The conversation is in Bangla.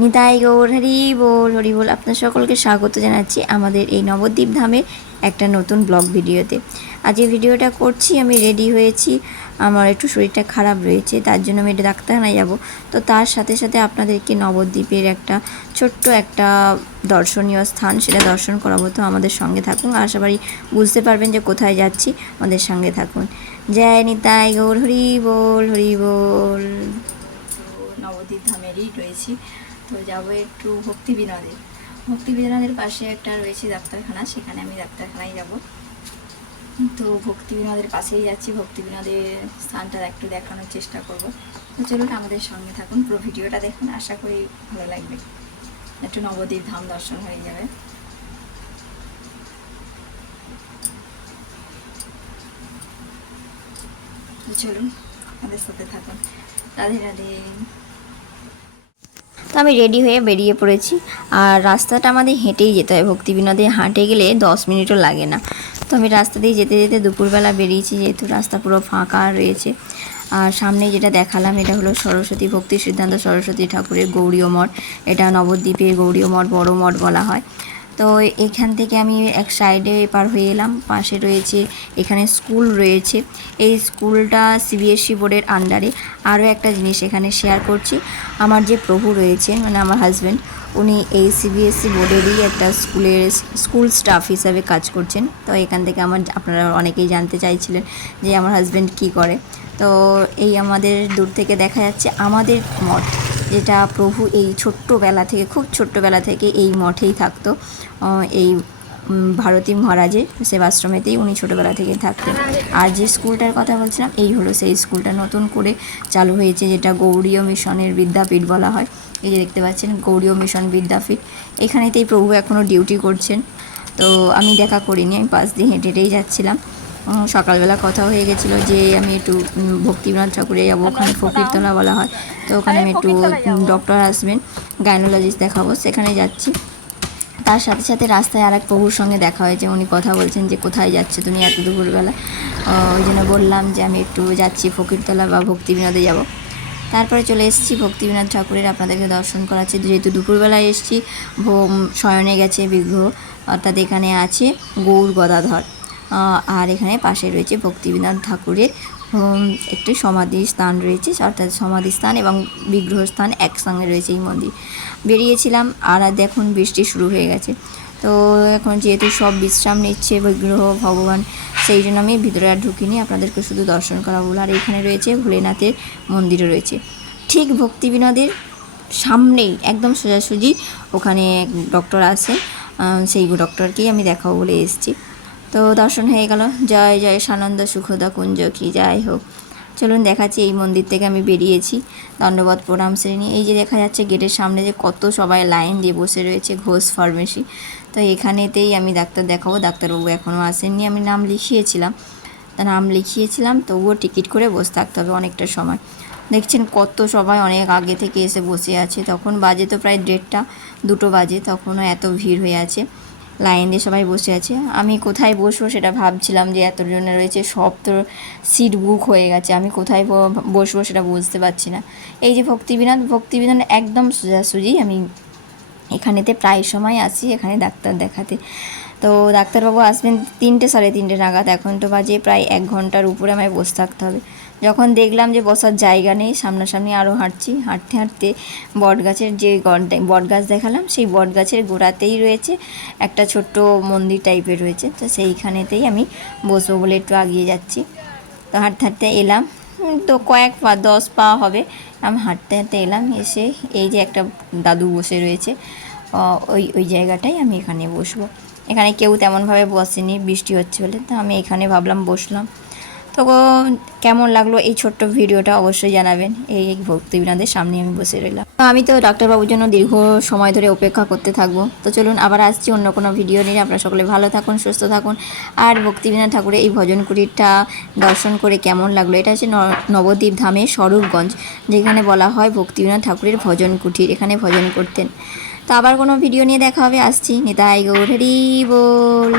নিতাই গৌর, হরি বল হরি বল আপনার সকলকে স্বাগত জানাচ্ছি আমাদের এই নবদ্বীপ ধামের একটা নতুন ব্লগ ভিডিওতে। আজ এই ভিডিওটা করছি, আমি রেডি হয়েছি, আমার একটু শরীরটা খারাপ রয়েছে, তার জন্য আমি এটা ডাক্তারখানায় যাব। তো তার সাথে সাথে আপনাদেরকে নবদ্বীপের একটা ছোট্ট একটা দর্শনীয় স্থান সেটা দর্শন করাবো। তো আমাদের সঙ্গে থাকুন, আশা করি বুঝতে পারবেন যে কোথায় যাচ্ছি, আমাদের সঙ্গে থাকুন। জয় নিতাই গৌর, হরি বল হরি বল। নবদ্বীপ ধামেরই রয়েছি। তো যাব একটু ভক্তি বিনোদে ভক্তি বিনোদের পাশে একটা রয়েছে ডাক্তারখানা, সেখানে আমি ডাক্তারখানায় যাব। তো ভক্তি বিনোদের পাশেই যাচ্ছি, ভক্তি বিনোদের স্থানটা একটু দেখানোর চেষ্টা করব। তো চলুন আমাদের সঙ্গে থাকুন, পুরো ভিডিওটা দেখুন, আশা করি ভালো লাগবে। একটু নবদ্বীপ ধাম দর্শন হয়ে যাবে। চলুন আমাদের সাথে থাকুন। রাধে রাধে। তো আমি রেডি হয়ে বেরিয়ে পড়েছি। আর রাস্তাটা আমাদের হেঁটেই যেতে হয়। ভক্তি বিনোদে হাঁটে গেলে দশ মিনিটও লাগে না। তো আমি রাস্তা দিয়ে যেতে যেতে দুপুরবেলা বেরিয়েছি, যেহেতু রাস্তা পুরো ফাঁকা রয়েছে। আর সামনে যেটা দেখালাম, এটা হলো সরস্বতী ভক্তি সিদ্ধান্ত, সরস্বতী ঠাকুরের গৌরীয় মঠ। এটা নবদ্বীপের গৌরীয় মঠ, বড় মঠ বলা হয়। তো এখান থেকে আমি এক সাইডে পার হয়ে এলাম। পাশে রয়েছে, এখানে স্কুল রয়েছে। এই স্কুলটা সিবিএসসি বোর্ডের আন্ডারে আরও একটা জিনিস এখানে শেয়ার করছি। আমার যে প্রভু রয়েছে মানে আমার হাজব্যান্ড উনি এই সিবিএসসি বোর্ডেরই একটা স্কুলের স্কুল স্টাফ হিসাবে কাজ করছেন। তো এখান থেকে আমার, আপনারা অনেকেই জানতে চাইছিলেন যে আমার হাজব্যান্ড কী করে। তো এই আমাদের দূর থেকে দেখা যাচ্ছে, আমাদের মঠ। যেটা প্রভু এই ছোট্টবেলা থেকে, খুব ছোট্টবেলা থেকে এই মঠেই থাকতো। এই ভারতী মহারাজের সেবাশ্রমেতেই উনি ছোটোবেলা থেকে থাকতেন। আর যে স্কুলটার কথা বলছিলাম, এই হলো সেই স্কুলটা নতুন করে চালু হয়েছে, যেটা গৌরীয় মিশনের বিদ্যাপীঠ বলা হয়। এই যে দেখতে পাচ্ছেন, গৌরীয় মিশন বিদ্যাপীঠ। এখানেতেই প্রভু এখনও ডিউটি করছেন। তো আমি দেখা করিনি, আমি পাশ দিয়ে হেঁটে হেঁটেই যাচ্ছিলাম। সকালবেলা কথা হয়ে গেছিল যে আমি একটু উম, ঠাকুরে যাব ওখানে ফকিরতলা বলা হয়। তো ওখানে আমি একটু ডক্টর আসবেন গাইনোলজিস্ট দেখাবো সেখানে যাচ্ছি। তার সাথে সাথে রাস্তায় আর এক প্রভুর সঙ্গে দেখা হয়েছে উনি কথা বলছেন যে কোথায় যাচ্ছে তুমি এত দুপুরবেলা? ওই জন্য বললাম যে আমি একটু যাচ্ছি ফকিরতলা বা ভক্তি বিনোদে যাব। তারপরে চলে এসেছি ভক্তিবিনোদ ঠাকুরের আপনাদেরকে দর্শন করাচ্ছি। যেহেতু দুপুরবেলায় এসেছি শয়নে গেছে বিগ্রহ অর্থাৎ এখানে আছে গৌর গদাধর। আর এখানে পাশে রয়েছে ভক্তিবিনোদ ঠাকুরের একটি সমাধি স্থান রয়েছে, অর্থাৎ সমাধি স্থান এবং বিগ্রহ স্থান একসঙ্গে রয়েছে এই মন্দির। বেরিয়েছিলাম আর দেখুন বৃষ্টি শুরু হয়ে গেছে। তো এখন যেহেতু সব বিশ্রাম নিচ্ছে বিগ্রহ, ভগবান, সেই জন্য আমি ভিতরে আর ঢুকিনি, আপনাদেরকে শুধু দর্শন করা বলে আর এখানে রয়েছে ভোলেনাথের মন্দিরও রয়েছে। ঠিক ভক্তি বিনোদের সামনেই, একদম সোজাসুজি ওখানে ডক্টর আছে সেই ডক্টরকেই আমি দেখাবো বলে এসেছি। তো দর্শন হয়ে গেল। জয় জয় সানন্দ, সুখদা, কুঞ্জ, কি যাই হোক। চলুন দেখাচ্ছি এই মন্দির থেকে আমি বেরিয়েছি। দণ্ডবত প্রণাম শ্রেণি। এই যে দেখা যাচ্ছে গেটের সামনে যে কত সবাই লাইন দিয়ে বসে রয়েছে ঘোষ ফার্মেসি। তো এখানেতেই আমি ডাক্তার দেখাবো। ডাক্তারবাবু এখনও আসেননি। আমি নাম লিখিয়েছিলাম। তা নাম লিখিয়েছিলাম, তবুও টিকিট করে বসে থাকতে হবে অনেকটা সময়। দেখছেন কত সবাই অনেক আগে থেকে এসে বসে আছে। তখন বাজে তো প্রায় দেড়টা, দুটো বাজে। তখনও এত ভিড় হয়ে আছে। লাইন দিয়ে সবাই বসে আছে। আমি কোথায় বসবো সেটা ভাবছিলাম যে এতজনে রয়েছে, সব তো সিট বুক হয়ে গেছে, আমি কোথায় বসবো সেটা বুঝতে পারছি না। এই যে ভক্তিবিনোদ ভক্তিবিনোদ একদম সোজাসুজি আমি এখানেতে প্রায় সময় আসি, এখানে ডাক্তার দেখাতে। তো ডাক্তারবাবু আসবেন তিনটে সাড়ে তিনটে নাগাদ, এখন তো বাজে প্রায় এক ঘণ্টার উপরে আমায় বসে থাকতে হবে। যখন দেখলাম যে বসার জায়গা নেই, সামনাসামনি আরও হাঁটছি। হাঁটতে হাঁটতে বট গাছের যে বট গাছ দেখালাম, সেই বট গাছের গোড়াতেই রয়েছে একটা ছোট্ট মন্দির টাইপের রয়েছে। তো সেইখানেতেই আমি বসবো বলে একটু আগিয়ে যাচ্ছি। তো হাঁটতে হাঁটতে এলাম। তো কয়েক পা, দশ পা হবে। আমি হাঁটতে হাঁটতে এলাম, এসে এই যে একটা দাদু বসে রয়েছে ওই ওই জায়গাটায় আমি এখানে বসবো। এখানে কেউ তেমনভাবে বসেনি, বৃষ্টি হচ্ছে বলে। তো আমি এখানে ভাবলাম বসলাম। তো কেমন লাগল এই ছোট্ট ভিডিওটা অবশ্যই জানাবেন। এই ভক্তিবিনাদের সামনে আমি বসে রইলাম। আমি তো ডাক্তারবাবুর জন্য দীর্ঘ সময় ধরে অপেক্ষা করতে থাকব। তো চলুন আবার আসছি অন্য কোনো ভিডিও নিয়ে। আপনারা সকলে ভালো থাকুন, সুস্থ থাকুন। আর ভক্তিবিনাথ ঠাকুরের এই ভজন কুটিরটা দর্শন করে কেমন লাগল, এটা হচ্ছে নবদ্বীপ ধামে স্বরূপগঞ্জ, যেখানে বলা হয় ভক্তিবিনাথ ঠাকুরের ভজন কুটির, এখানে ভজন করতেন। তো আবার কোনো ভিডিও নিয়ে দেখা হবে। আসছি। নিতাই গৌর হরি বল।